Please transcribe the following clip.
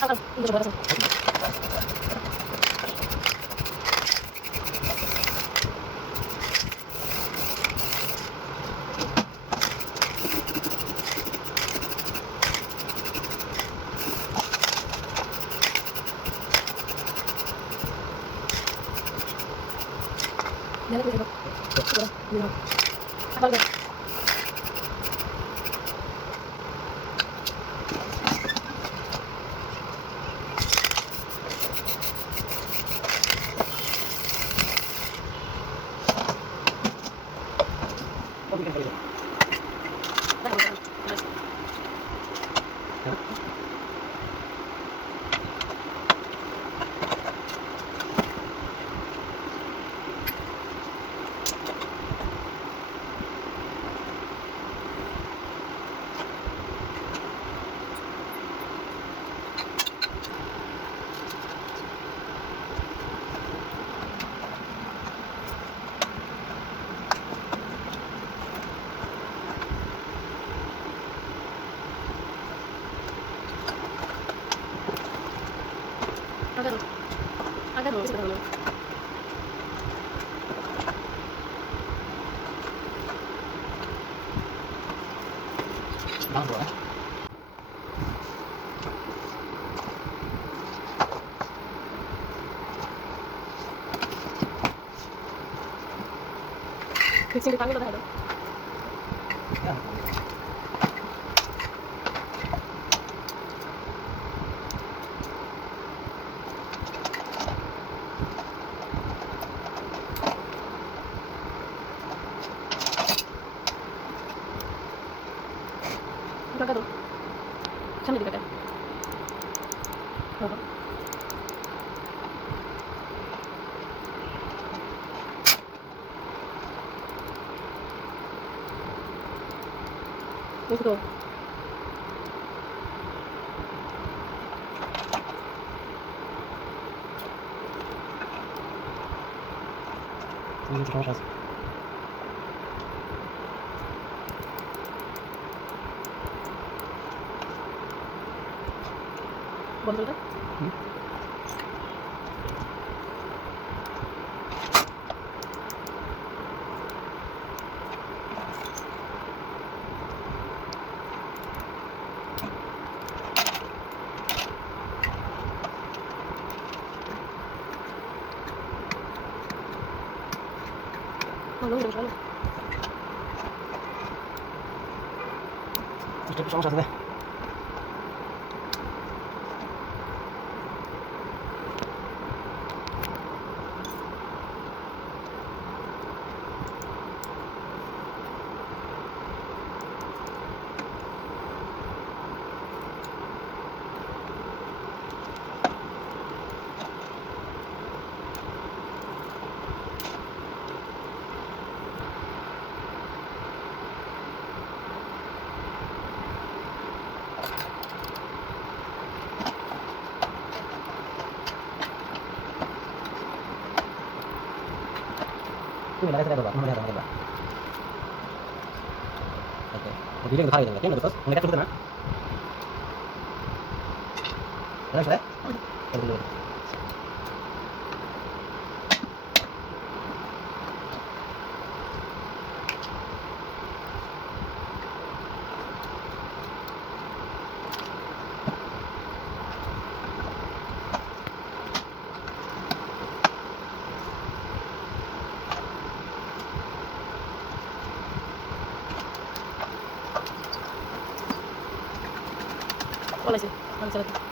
好了，你别动了。好了，别动。好了。Thank you. 지금 방금 나가도. 무서워. 이제 들어가서. 뭔데? 응? 弄点啥呢？这点双色子呗。ini mereka coba mereka coba coba oke jadi ini hari ini kan terus mereka coba kan terus ya terus 走。